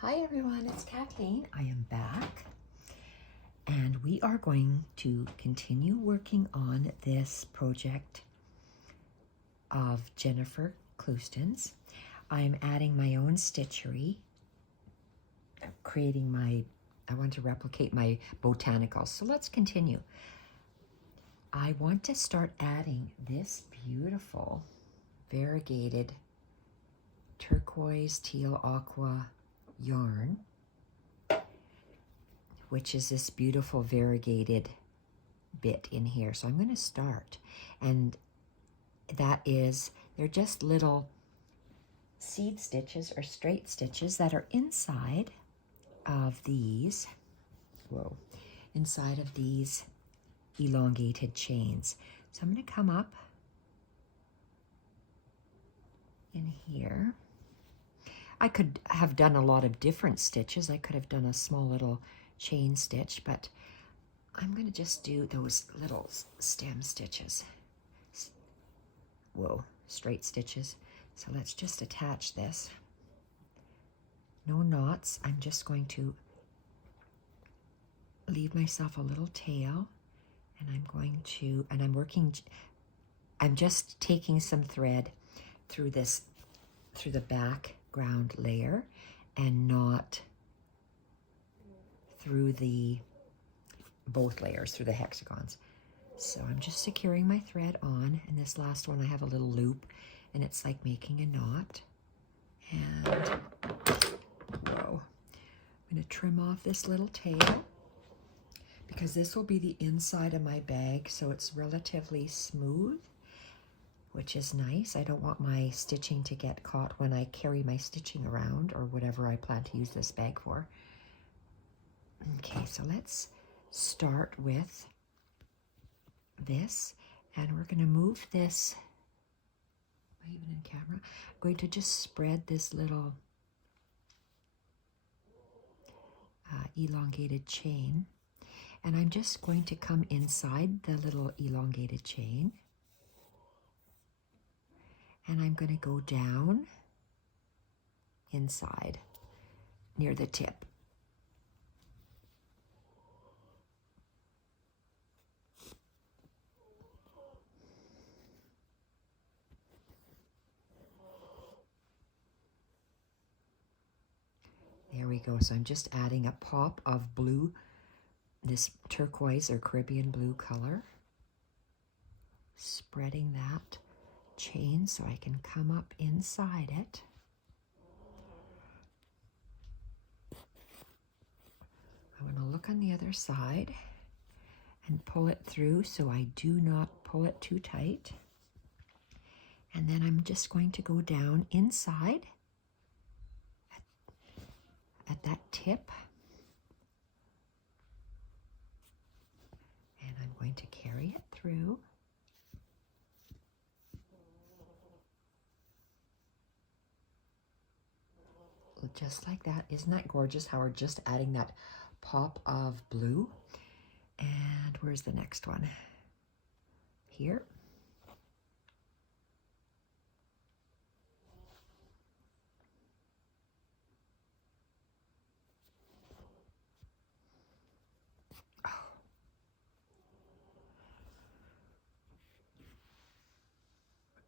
Hi everyone, it's Kathleen. I am back and we are going to continue working on this project of Jennifer Clouston's. I'm adding my own stitchery, I want to replicate my botanical. So let's continue. I want to start adding this beautiful variegated turquoise, teal, aqua yarn, which is this beautiful variegated bit in here. So I'm going to start, and they're just little seed stitches or straight stitches that are inside of these, inside of these elongated chains. So I'm going to come up in here. I could have done a lot of different stitches. I could have done a small little chain stitch, but I'm going to just do those little stem stitches. Straight stitches. So let's just attach this. No knots. I'm just going to leave myself a little tail, and I'm just taking some thread through the background layer and not through both layers, through the hexagons. So I'm just securing my thread on, and this last one I have a little loop, and it's like making a knot. And I'm going to trim off this little tail because this will be the inside of my bag, so it's relatively smooth, which is nice. I don't want my stitching to get caught when I carry my stitching around or whatever I plan to use this bag for. Okay, so let's start with this, and we're going to move this. Am I even in camera? I'm going to just spread this little elongated chain, and I'm just going to come inside the little elongated chain, and I'm going to go down inside near the tip. There we go. So I'm just adding a pop of blue, this turquoise or Caribbean blue color, spreading that chain so I can come up inside it. I want to look on the other side and pull it through so I do not pull it too tight. And then I'm just going to go down inside at that tip, and I'm going to carry it through. Just like that. Isn't that gorgeous how we're just adding that pop of blue? And where's the next one? Here.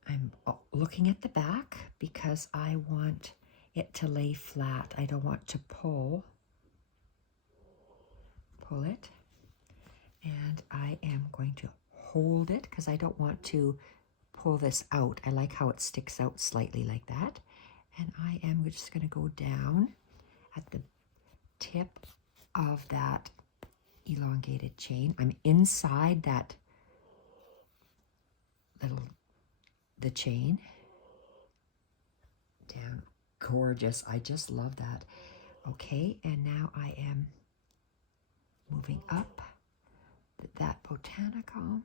I'm looking at the back because I want it to lay flat. I don't want to pull it. And I am going to hold it because I don't want to pull this out. I like how it sticks out slightly like that. And I am just going to go down at the tip of that elongated chain. I'm inside that the chain. Down. Gorgeous. I just love that. Okay, and now I am moving up that botanical.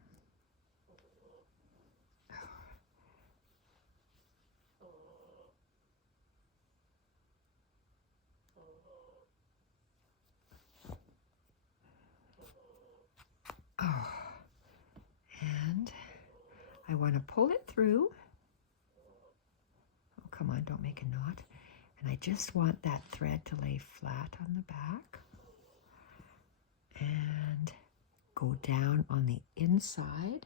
And I want to pull it through. Oh, come on, don't make a knot. And I just want that thread to lay flat on the back and go down on the inside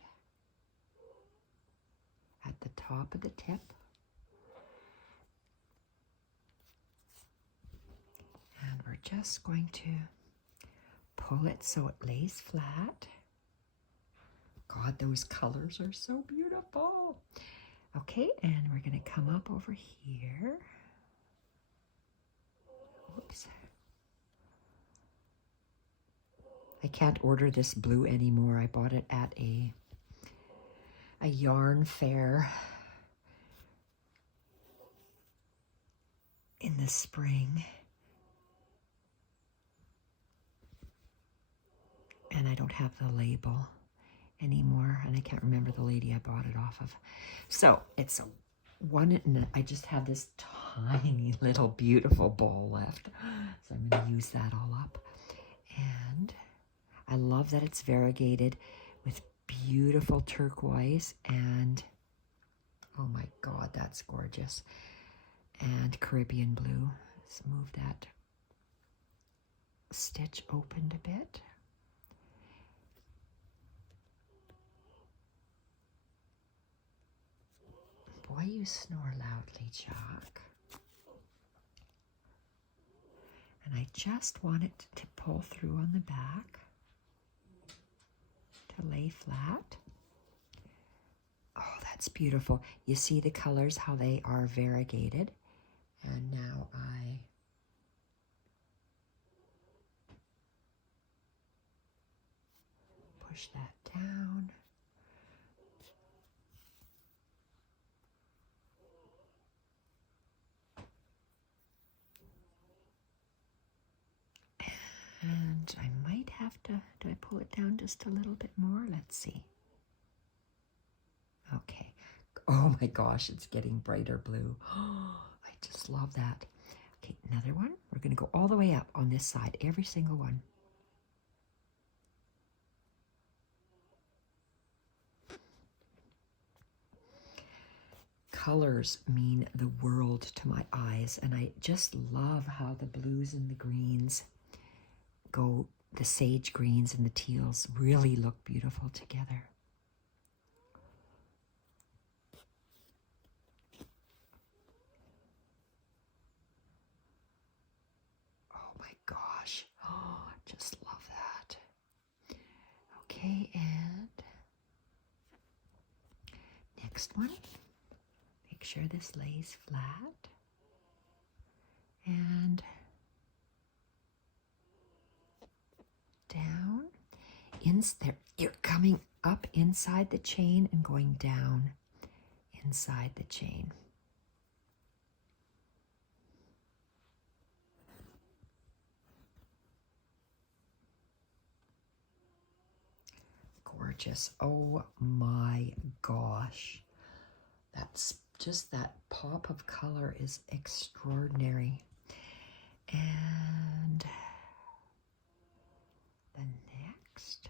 at the top of the tip. And we're just going to pull it so it lays flat. God, those colors are so beautiful. Okay, and we're going to come up over here. Oops. I can't order this blue anymore. I bought it at a yarn fair in the spring. And I don't have the label anymore, and I can't remember the lady I bought it off of. So it's a one, and I just have this tiny little beautiful bowl left. So I'm going to use that all up. And I love that it's variegated with beautiful turquoise and, oh my God, that's gorgeous. And Caribbean blue. Let's move that stitch opened a bit. Boy, you snore loudly, Jack. And I just want it to pull through on the back to lay flat. Oh, that's beautiful. You see the colors, how they are variegated. And now I push that down. And I might have to, do I pull it down just a little bit more? Let's see. Okay. Oh my gosh, it's getting brighter blue. Oh, I just love that. Okay, another one. We're going to go all the way up on this side, every single one. Colors mean the world to my eyes, and I just love how the blues and the greens go, the sage greens and the teals really look beautiful together. Oh my gosh, oh, I just love that. Okay, and next one. Make sure this lays flat. And down. There, you're coming up inside the chain and going down inside the chain. Gorgeous. Oh my gosh. That's just, that pop of color is extraordinary. And the next.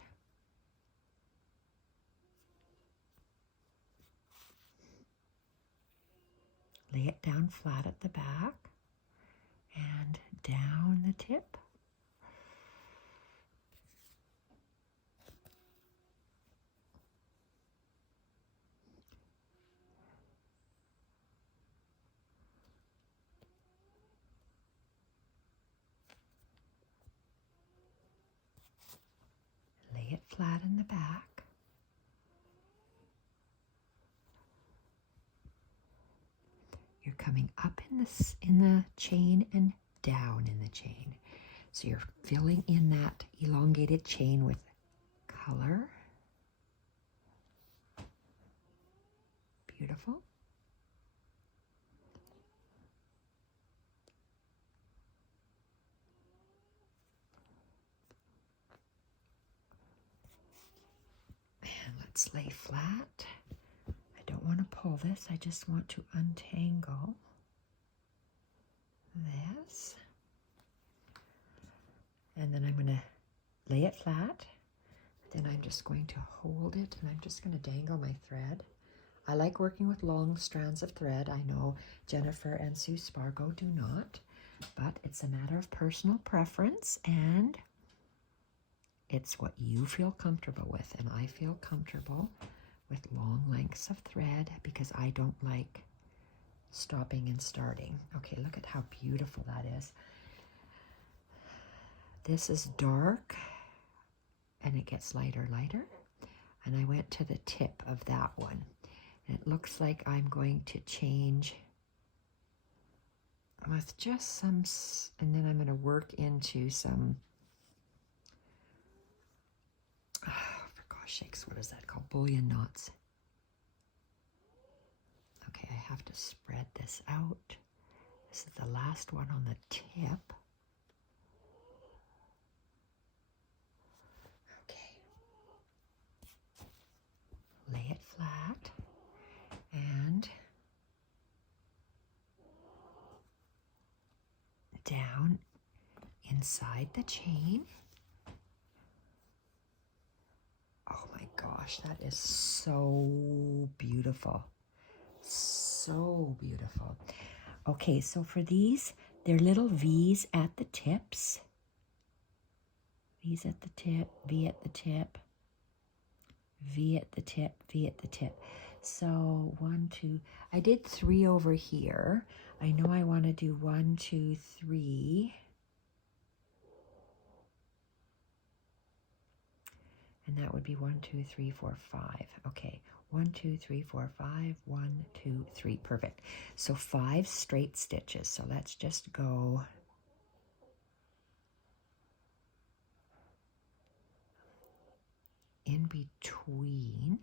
Lay it down flat at the back and down the tip. Lay it flat in the back. You're coming up in the chain and down in the chain. So you're filling in that elongated chain with color. Beautiful. And let's lay flat. I don't want to pull this, I just want to untangle this. And then I'm going to lay it flat. Then I'm just going to hold it and I'm just going to dangle my thread I like working with long strands of thread. I know Jennifer and Sue Spargo do not, but it's a matter of personal preference, and it's what you feel comfortable with. And I feel comfortable with long lengths of thread because I don't like stopping and starting. Okay, look at how beautiful that is. This is dark, and it gets lighter, lighter. And I went to the tip of that one. And it looks like I'm going to change with just some, and then I'm going to work into some, oh, for gosh sakes, what is that called? Bullion knots. Okay, I have to spread this out. This is the last one on the tip. Okay. Lay it flat and down inside the chain. Oh my gosh, that is so beautiful. So beautiful. Okay, so for these, they're little V's at the tips. V's at the tip, V at the tip, V at the tip, V at the tip. So 1, 2, I did 3 over here. I know I want to do 1, 2, 3. And that would be 1, 2, 3, 4, 5. Okay, 1, 2, 3, 4, 5, 1, 2, 3. Perfect. So 5 straight stitches. So let's just go in between.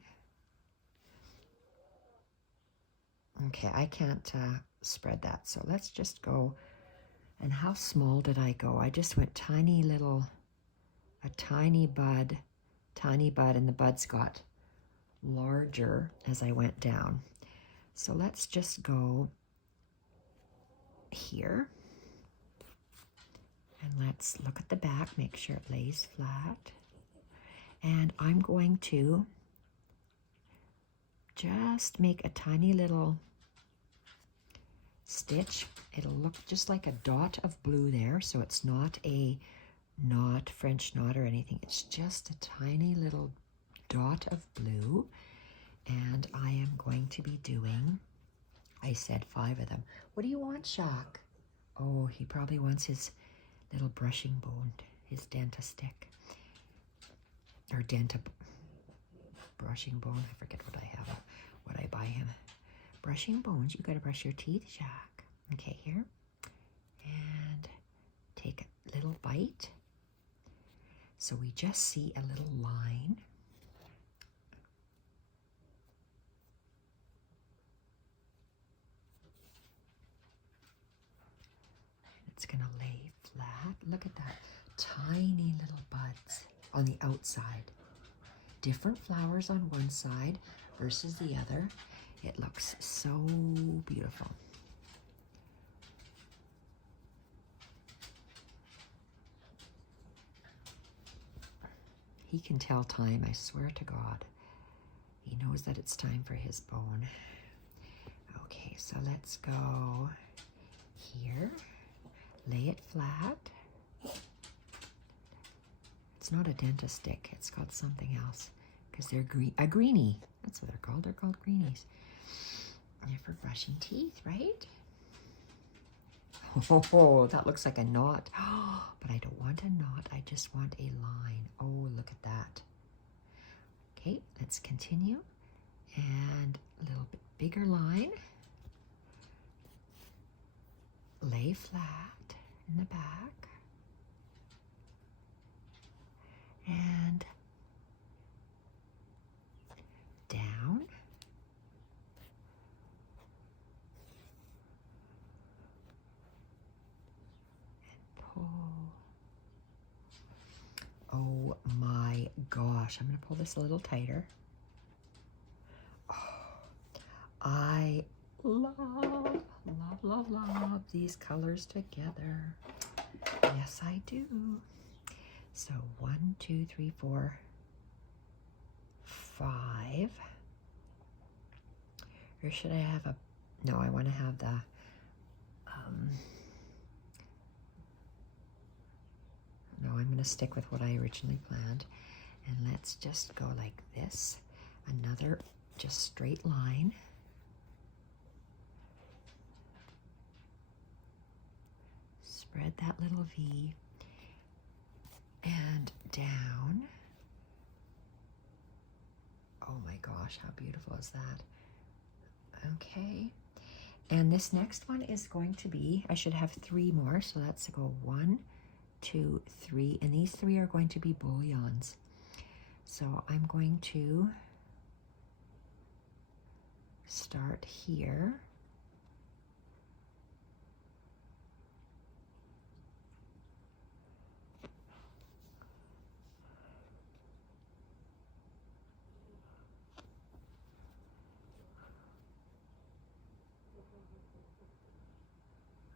Okay, I can't spread that. So let's just go. And how small did I go? I just went tiny little, a tiny bud, and the buds got larger as I went down. So let's just go here. And let's look at the back, make sure it lays flat. And I'm going to just make a tiny little stitch. It'll look just like a dot of blue there, so it's not a knot, French knot or anything. It's just a tiny little dot of blue. And I am going to be doing, I said 5 of them. What do you want, Jacques? Oh, he probably wants his little brushing bone, his dentist stick. Or brushing bone. I forget what I have, what I buy him. Brushing bones. You gotta brush your teeth, Jacques. Okay, here. And take a little bite. So we just see a little line. It's gonna lay flat. Look at that. Tiny little buds on the outside. Different flowers on one side versus the other. It looks so beautiful. He can tell time, I swear to God. He knows that it's time for his bone. Okay, so let's go here. Lay it flat. It's not a dentist stick. It's got something else because they're a greenie. That's what they're called. They're called greenies. They're for brushing teeth, right? Oh, that looks like a knot. But I don't want a knot. I just want a line. Oh, look at that. Okay, let's continue. And a little bit bigger line. Lay flat in the back. And down. And pull. Oh my gosh. I'm going to pull this a little tighter. Oh, I love these colors together. Yes, I do. So 1, 2, 3, 4, 5. Or should I have a, no, I want to have the, no, I'm going to stick with what I originally planned. And let's just go like this. Another just straight line. Spread that little V and down. Oh my gosh, how beautiful is that? Okay. And this next one is going to be, I should have 3 more, so let's go 1, 2, 3, and these 3 are going to be bullions. So I'm going to start here.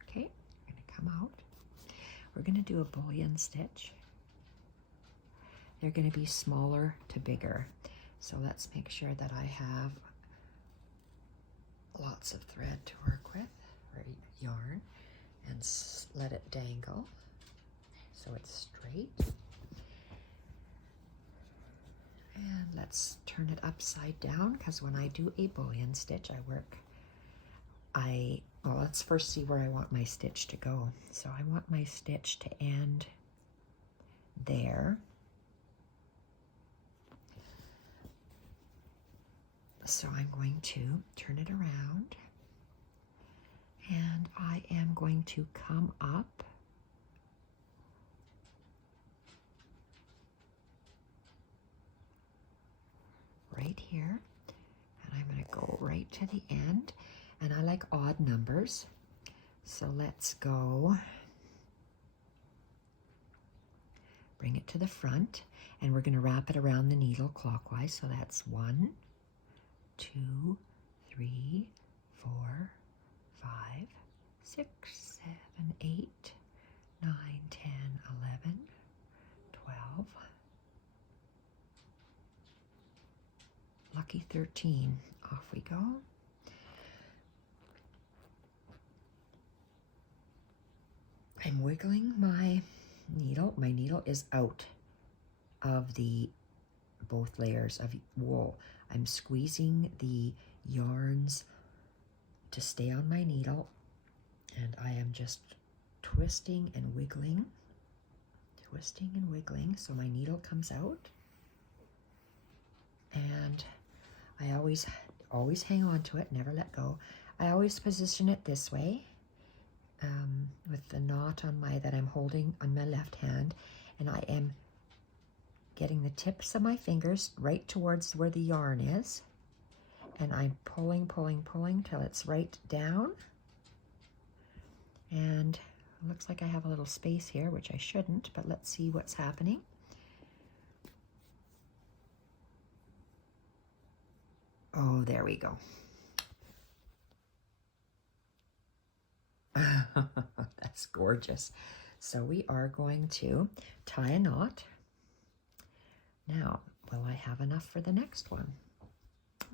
Okay, I'm going to come out. We're going to do a bullion stitch. They're going to be smaller to bigger. So let's make sure that I have lots of thread to work with, or yarn, and let it dangle so it's straight. And let's turn it upside down, because when I do a bullion stitch, well, let's first see where I want my stitch to go. So I want my stitch to end there. So I'm going to turn it around, and I am going to come up right here, and I'm going to go right to the end. And I like odd numbers, so let's go bring it to the front, and we're going to wrap it around the needle clockwise. So that's 1, 2, 3, 4, 5, 6, 7, 8, 9, 10, 11, 12. Lucky 13. Off we go. I'm wiggling my needle. My needle is out of the both layers of wool. I'm squeezing the yarns to stay on my needle, and I am just twisting and wiggling so my needle comes out. And I always hang on to it, never let go. I always position it this way, with the knot on that I'm holding on my left hand, and I am getting the tips of my fingers right towards where the yarn is, and I'm pulling till it's right down. And it looks like I have a little space here, which I shouldn't, but let's see what's happening. Oh, there we go. That's gorgeous. So we are going to tie a knot. Now, will I have enough for the next one?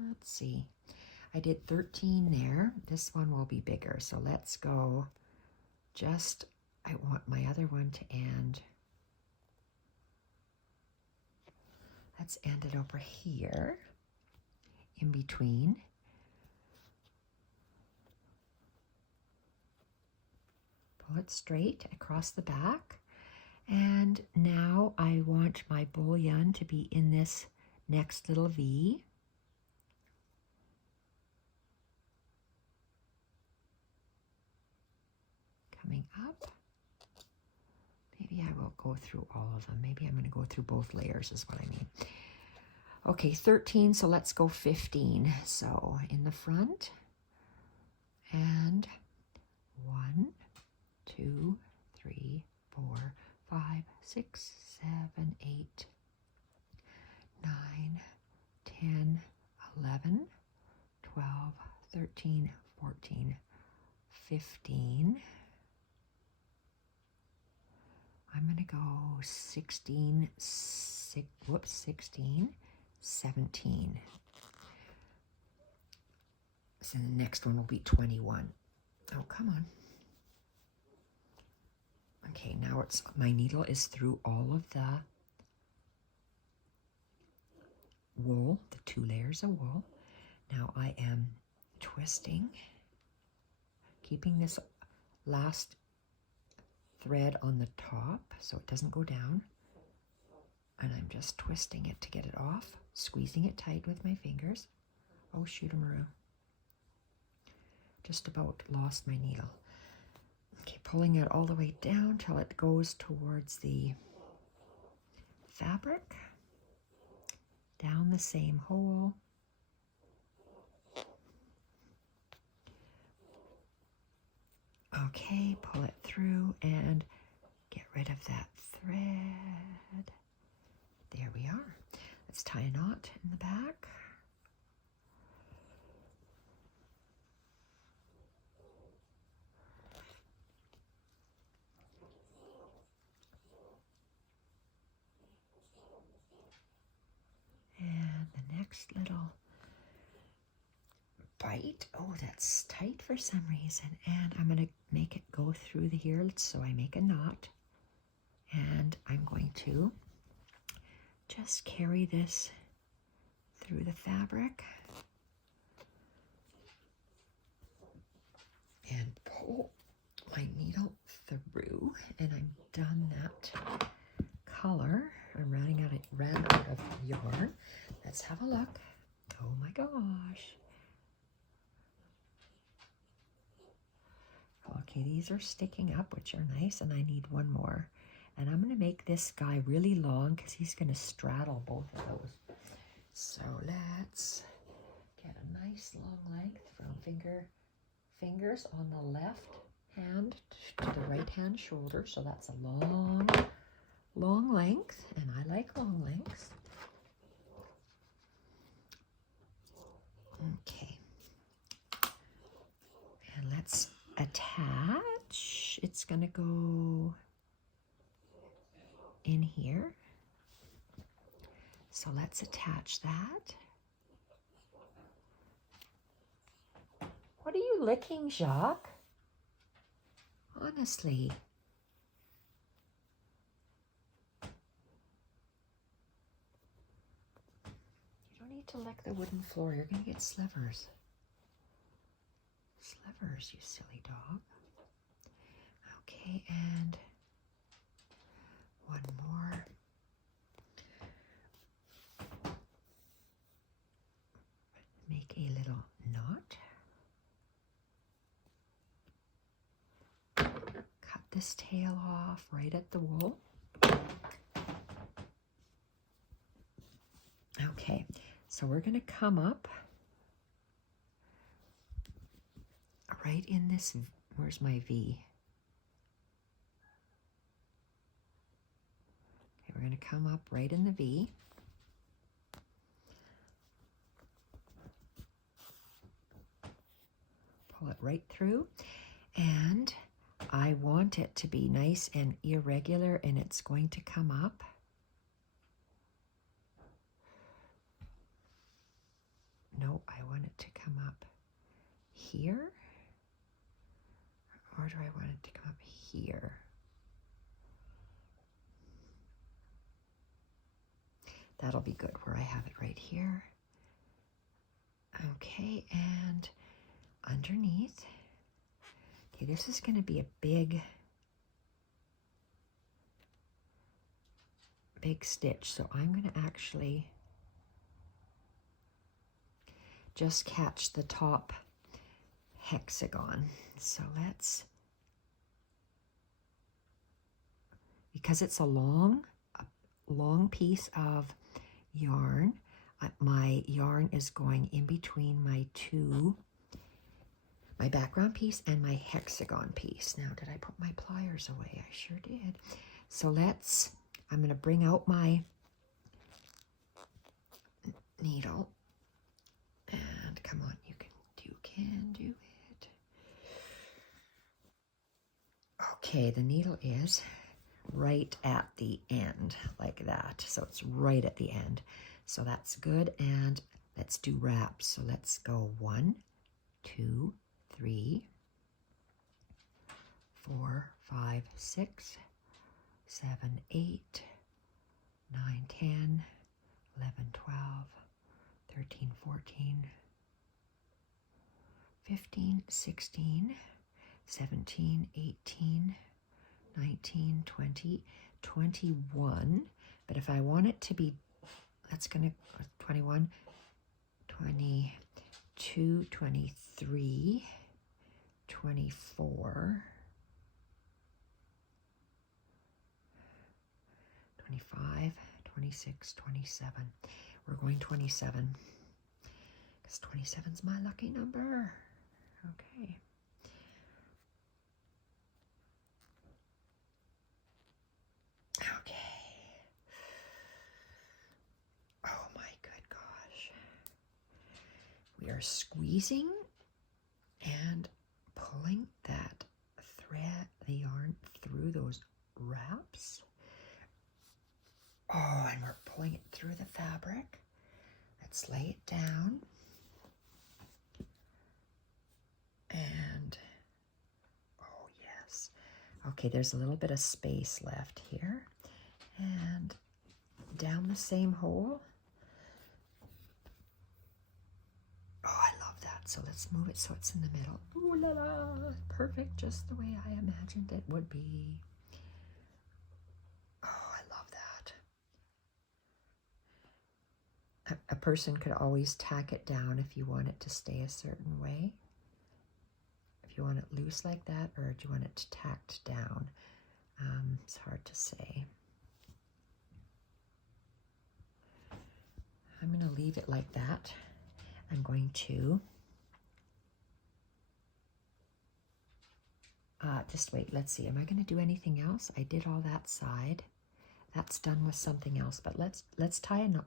Let's see. I did 13 there. This one will be bigger. So let's go I want my other one to end. Let's end it over here in between. Pull it straight across the back. And now I want my bullion to be in this next little V. Coming up. Maybe I will go through all of them. Maybe I'm going to go through both layers is what I mean. Okay, 13, so let's go 15. So in the front, and 1, 2, 3, 4, 5, 6, 7, 8, 9, 10, 11, 12, 13, 14, 15. I'm going to go 16, 17. So the next one will be 21. Oh, come on. Okay, now my needle is through all of the wool, the 2 layers of wool. Now I am twisting, keeping this last thread on the top so it doesn't go down. And I'm just twisting it to get it off, squeezing it tight with my fingers. Oh, shoot-a-maroo. Just about lost my needle. Okay, pulling it all the way down till it goes towards the fabric. Down the same hole. Okay, pull it through and get rid of that thread. There we are. Let's tie a knot in the back. And the next little bite. Oh, that's tight for some reason. And I'm going to make it go through the here. So I make a knot. And I'm going to just carry this through the fabric and pull my needle through, and I'm done that color. I'm ran out of yarn. Let's have a look. Oh my gosh. Okay, these are sticking up, which are nice, and I need one more. And I'm going to make this guy really long because he's going to straddle both of those. So let's get a nice long length from fingers on the left hand to the right hand shoulder. So that's a long length, and I like long lengths. Okay. And let's attach. It's going to go in here. So let's attach that. What are you licking, Jacques? Honestly. You don't need to lick the wooden floor. You're going to get slivers. Slivers, you silly dog. Okay, and one more. Make a little knot. Cut this tail off right at the wool. Okay, so we're going to come up right in this. Where's my V? Okay, we're going to come up right in the V. Pull it right through, and I want it to be nice and irregular, and it's going to come up. No, I want it to come up here, or do I want it to come up here? That'll be good where I have it right here. Okay, and underneath. Okay, this is going to be a big stitch, so I'm going to actually just catch the top hexagon. So let's, because it's a long piece of yarn, my yarn is going in between my background piece and my hexagon piece. Now, did I put my pliers away? I sure did. So I'm going to bring out my needle. And come on, you can do it. Okay, the needle is right at the end, like that. So it's right at the end. So that's good. And let's do wraps. So let's go 1, 2, 3, 4, 5, 6, 7, 8, 9, 10, 11, 12, 13, 14, 15, 16, 17, 18, 19, 20, 21. But if I want it to be, that's going to 21, 22, 23, 24, 25, 26, 27. We're going 27 because 27 is my lucky number. Okay. Okay. Oh my good gosh. We are squeezing and pulling that thread, the yarn, through those wraps. Oh, and we're pulling it through the fabric. Let's lay it down. And, oh yes. Okay, there's a little bit of space left here. And down the same hole. Oh, I love that. So let's move it so it's in the middle. Ooh la la, perfect, just the way I imagined it would be. Oh, I love that. A person could always tack it down if you want it to stay a certain way. If you want it loose like that, or do you want it tacked down? It's hard to say. I'm going to leave it like that. I'm going to just wait. Let's see. Am I going to do anything else? I did all that side. That's done with something else. But let's tie a knot.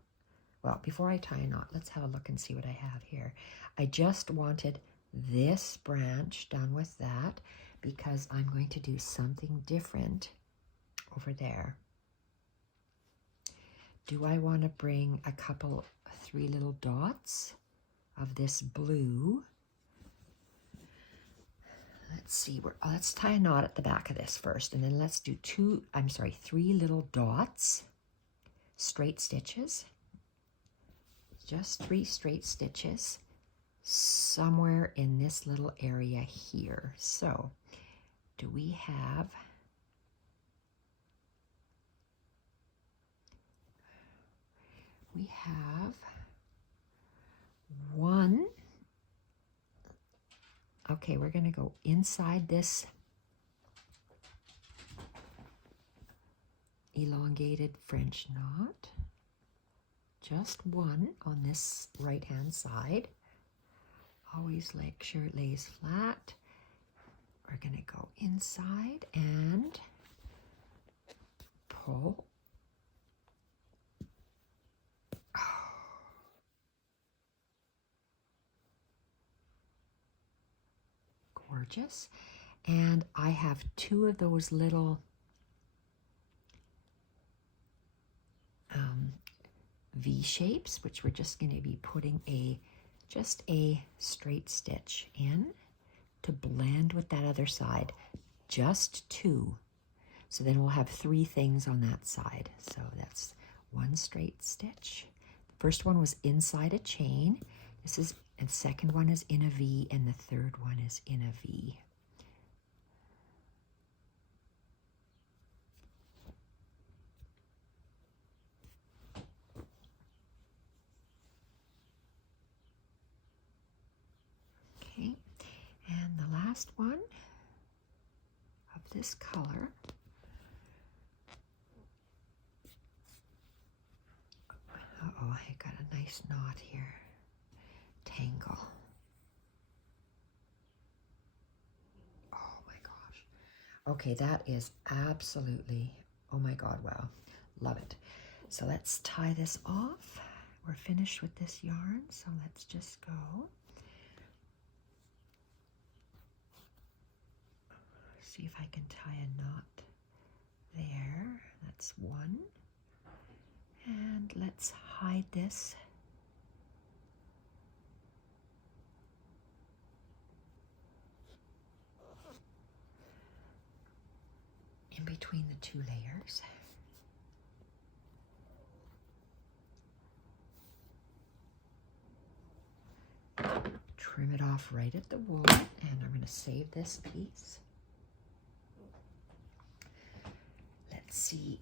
Well, before I tie a knot, let's have a look and see what I have here. I just wanted this branch done with that because I'm going to do something different over there. Do I want to bring a couple, 3 little dots of this blue? Let's see, let's tie a knot at the back of this first, and then let's do 3 little dots, straight stitches, just 3 straight stitches somewhere in this little area here. So, do we have one. Okay, we're going to go inside this elongated French knot. Just one on this right-hand side. Always make sure it lays flat. We're going to go inside and pull. Gorgeous. And I have 2 of those little V shapes, which we're just going to be putting just a straight stitch in to blend with that other side. Just 2. So then we'll have 3 things on that side. So that's 1 straight stitch. The first one was inside a chain. And the second one is in a V, and the third one is in a V. Okay, and the last one of this color. Uh-oh, I got a nice knot here. Tangle. Oh my gosh. Okay, that is absolutely, oh my God, wow. Love it. So let's tie this off. We're finished with this yarn, so let's just go. See if I can tie a knot there. That's 1. And let's hide this. in between the two layers. Trim it off right at the wool, and I'm going to save this piece. Let's see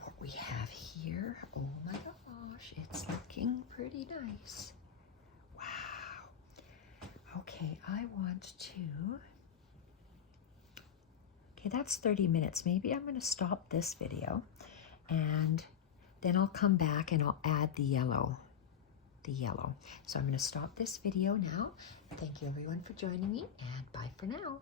what we have here. Oh my gosh, it's looking pretty nice. Wow. Okay, I want to... Okay, that's 30 minutes. Maybe I'm going to stop this video, and then I'll come back and I'll add the yellow. So I'm going to stop this video now. Thank you everyone for joining me, and bye for now.